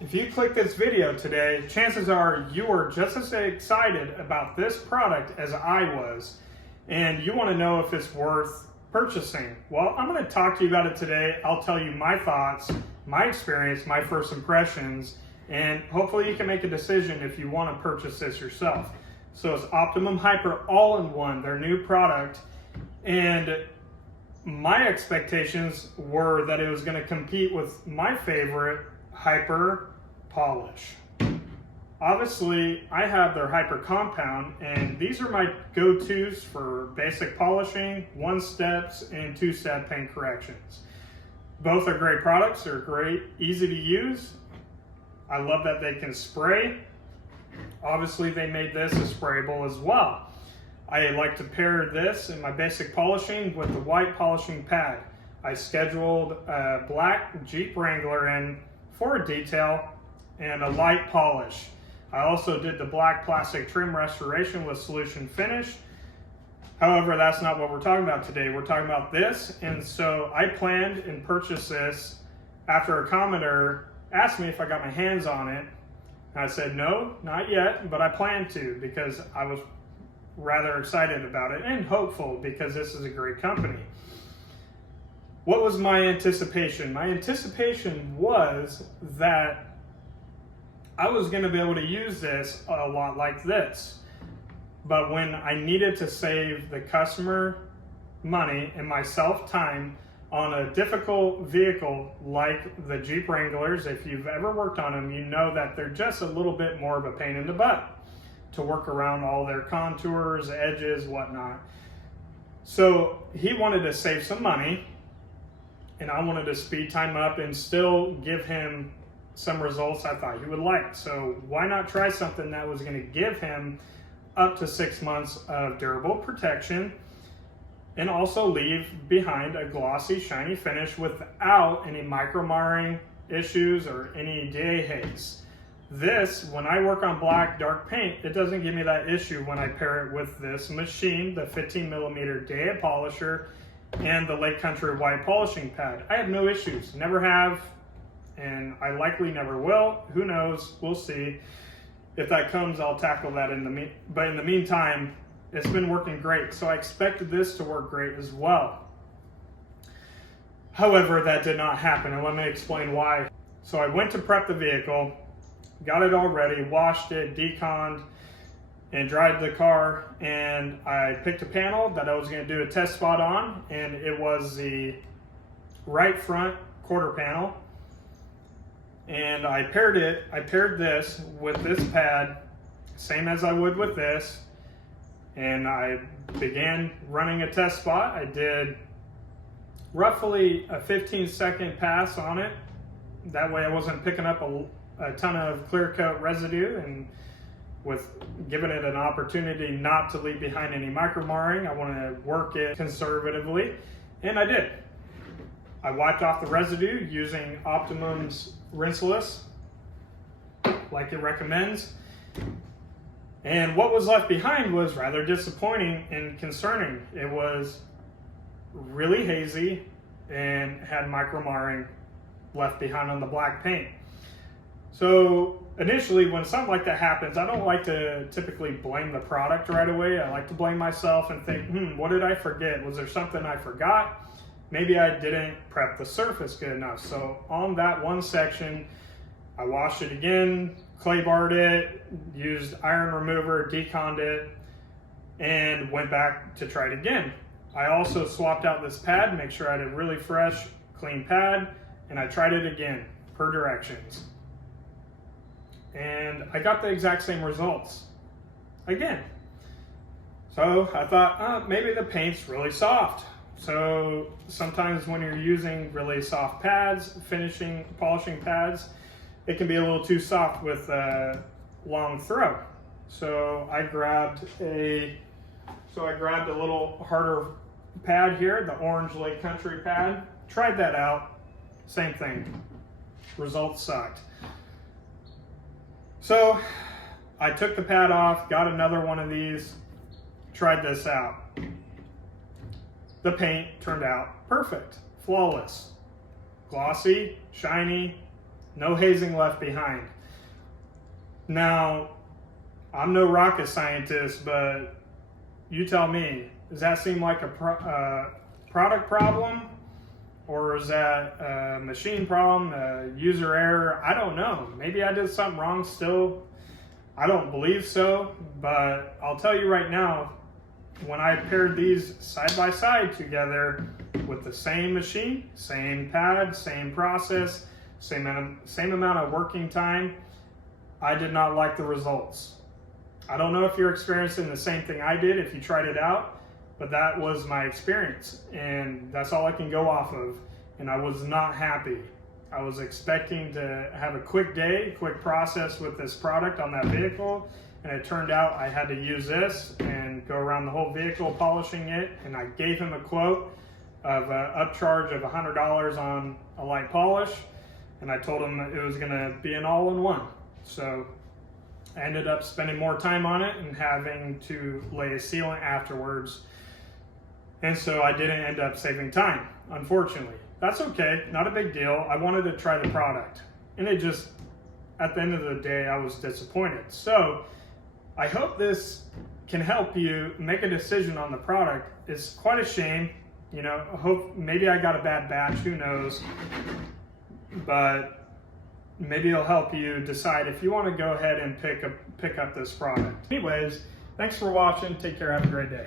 If you click this video today, chances are you are just as excited about this product as I was, and you want to know if it's worth purchasing. Well, I'm going to talk to you about it today. I'll tell you my thoughts, my experience, my first impressions, and hopefully you can make a decision if you want to purchase this yourself. So it's Optimum Hyper All-in-One, their new product, and my expectations were that it was going to compete with my favorite, Hyper Polish. Obviously, I have their Hyper Compound, and these are my go-tos for basic polishing, one-steps, and two-step paint corrections. Both are great products. They're great, easy to use. I love that they can spray. Obviously, they made this a sprayable as well. I like to pair this in my basic polishing with the white polishing pad. I scheduled a black Jeep Wrangler in for a detail and a light polish. I also did the black plastic trim restoration with solution finish. However, that's not what we're talking about today. We're talking about this, and so I planned and purchased this after a commenter asked me if I got my hands on it. And I said no, not yet, but I plan to because I was rather excited about it and hopeful because this is a great company. What was my anticipation? My anticipation was that I was going to be able to use this a lot like this. But when I needed to save the customer money and myself time on a difficult vehicle like the Jeep Wranglers, if you've ever worked on them, you know that they're just a little bit more of a pain in the butt to work around all their contours, edges, whatnot. So he wanted to save some money, and I wanted to speed time up and still give him some results I thought he would like. So why not try something that was going to give him up to 6 months of durable protection and also leave behind a glossy, shiny finish without any micro-marring issues or any DA haze. This, when I work on black, dark paint, it doesn't give me that issue when I pair it with this machine, the 15mm DA polisher, and the Lake Country white polishing pad. I have no issues, never have, and I likely never will. Who knows? We'll see. If that comes, I'll tackle that but in the meantime, it's been working great. So I expected this to work great as well. However, that did not happen, and let me explain why. So I went to prep the vehicle, got it all ready, washed it, deconned, and dried the car, and I picked a panel that I was going to do a test spot on, and it was the right front quarter panel. And I paired this with this pad, same as I would with this, and I began running a test spot. I did roughly a 15-second pass on it. That way I wasn't picking up a ton of clear coat residue, and with giving it an opportunity not to leave behind any micro marring. I want to work it conservatively, and I did. I wiped off the residue using Optimum's rinseless, like it recommends. And what was left behind was rather disappointing and concerning. It was really hazy and had micro marring left behind on the black paint. So initially, when something like that happens, I don't like to typically blame the product right away. I like to blame myself and think, what did I forget? Was there something I forgot? Maybe I didn't prep the surface good enough. So on that one section, I washed it again, clay barred it, used iron remover, deconned it, and went back to try it again. I also swapped out this pad, make sure I had a really fresh, clean pad, and I tried it again, per directions. And I got the exact same results again. So I thought, maybe the paint's really soft. So sometimes when you're using really soft pads, polishing pads, it can be a little too soft with a long throw. So I grabbed a little harder pad here, the orange Lake Country pad. Tried that out, same thing. Results sucked. So I took the pad off, got another one of these, tried this out. The paint turned out perfect, flawless, glossy, shiny, No hazing left behind. Now, I'm no rocket scientist, but you tell me, does that seem like a product problem? Or is that a machine problem, a user error? I don't know. Maybe I did something wrong still. I don't believe so, but I'll tell you right now, when I paired these side by side together with the same machine, same pad, same process, same amount of working time, I did not like the results. I don't know if you're experiencing the same thing I did if you tried it out, but that was my experience, and that's all I can go off of, and I was not happy. I was expecting to have a quick day, quick process with this product on that vehicle, and it turned out I had to use this and go around the whole vehicle polishing it, and I gave him a quote of an upcharge of $100 on a light polish, and I told him it was going to be an all-in-one. So I ended up spending more time on it and having to lay a sealant afterwards, and so I didn't end up saving time, unfortunately. That's okay, not a big deal. I wanted to try the product, and it just, at the end of the day, I was disappointed. So I hope this can help you make a decision on the product. It's quite a shame, you know, maybe I got a bad batch, who knows, but maybe it'll help you decide if you want to go ahead and pick up this product. Anyways, thanks for watching. Take care. Have a great day.